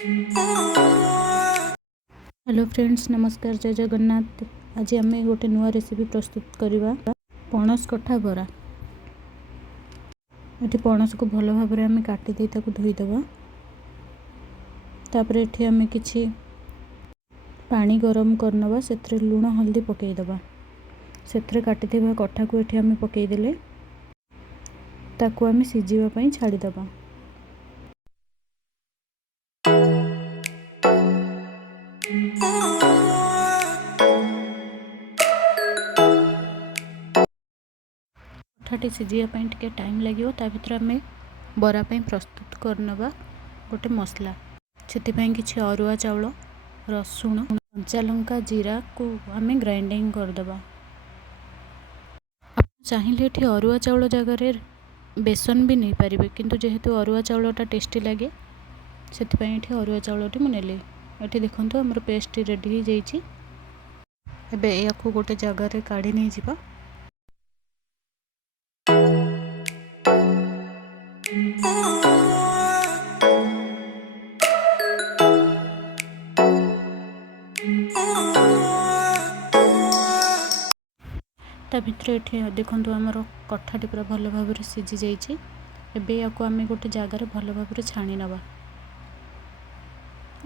Hello friends, नमस्कार, जय जगन्नाथ। आज आम गोटे नुआ रेसिपी प्रस्तुत करवा पणस कठा बरा। ये पणस को भल भाव में काटी धोईदबा। तापर ये आम कि पानी गरम करनवा, से लुण हल्दी पकईदबा। से काटी कठा को ये आम पकईदेले ताकू आम सिझापी छाड़ीदबा। कठाटी सिझापी टे टाइम लगे। ता भर आम बरा प्रस्तुत करनवा गोटे मसला। से कि अरुआ चाउल, रसुण, कंचा लंका, जीरा को आम ग्राइंडिंग करदबा। आप चाहिए ये अरुआ चाउल जगह बेसन भी नहीं पारे, किंतु जेहेतु अरुआ चाउलटा टेस्टी लगे से अरुआ चाउलटी मुझे ये देखो आमर पेस्ट रेडी हो जाइए। एबे या गोटे जगार काढ़ी नहीं जावा। ता भितर ये देखो आमर कठाटी पूरा भल भाव सिझी जाइए। एबे या आम गोटे जगार भल भाव छाणी नवा।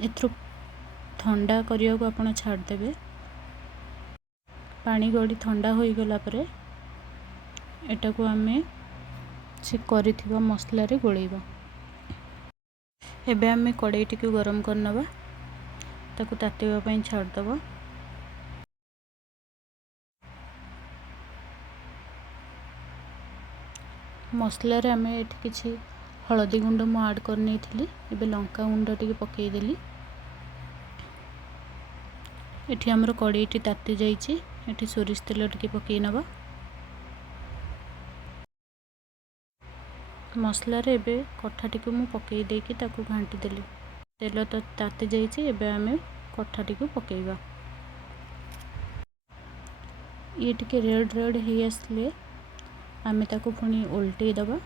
एथु ठंडा करने को आप छाड़देवे। पानी गड़ी ठंडा हो गला परे एटा को आम से करिथिबा मसला रे गोलेबा। एबे आम कड़ाईटी को गरम करनवा, ताकू तातीबा पई छाड़दबा। मसला रे आम एठी किछि हळदी गुंड मु ऐड करनी थिली। एबे लंका गुंड टिके पकईदेली। एठी हमर कड़ाईटी ताती जाइछि। एठी सोरिष तेल टिके पकई नवा। मसला रे एबे कठाटी को मु पकई देकी ताकू घांटी देली। तेल तो ताती जाइछि। एबे आमे कठाटी को पकईबा। ये टिके रेड रेड ही आसले आमे ताकू पुणी उल्टे दबा।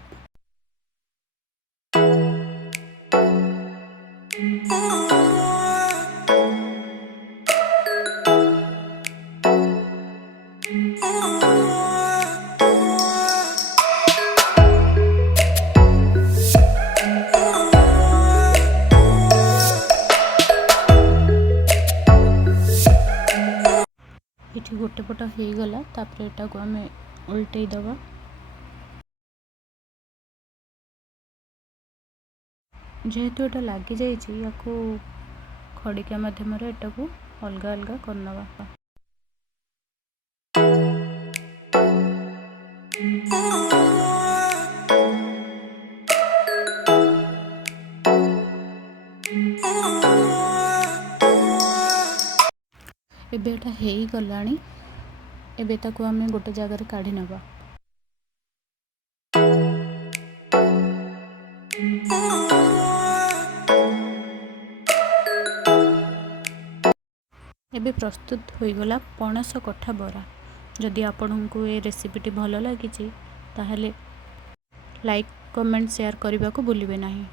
ये गोटे पट हो गला। तापर एटा को आम उल्टे दबा। जेहेतु एटा लगी जाइए या खड़िका मध्यम एटा को अलग अलग करनवा। एबे एटा हेई गलानी। एबे ताकू आम गोटे जगार काढ़ी नवा। एबे प्रस्तुत हो गला पणस कठा बरा। जदि आपंको ये रेसिपीटी भल लगी ताहले लाइक, कमेंट, शेयर करने को भूलिए नहीं।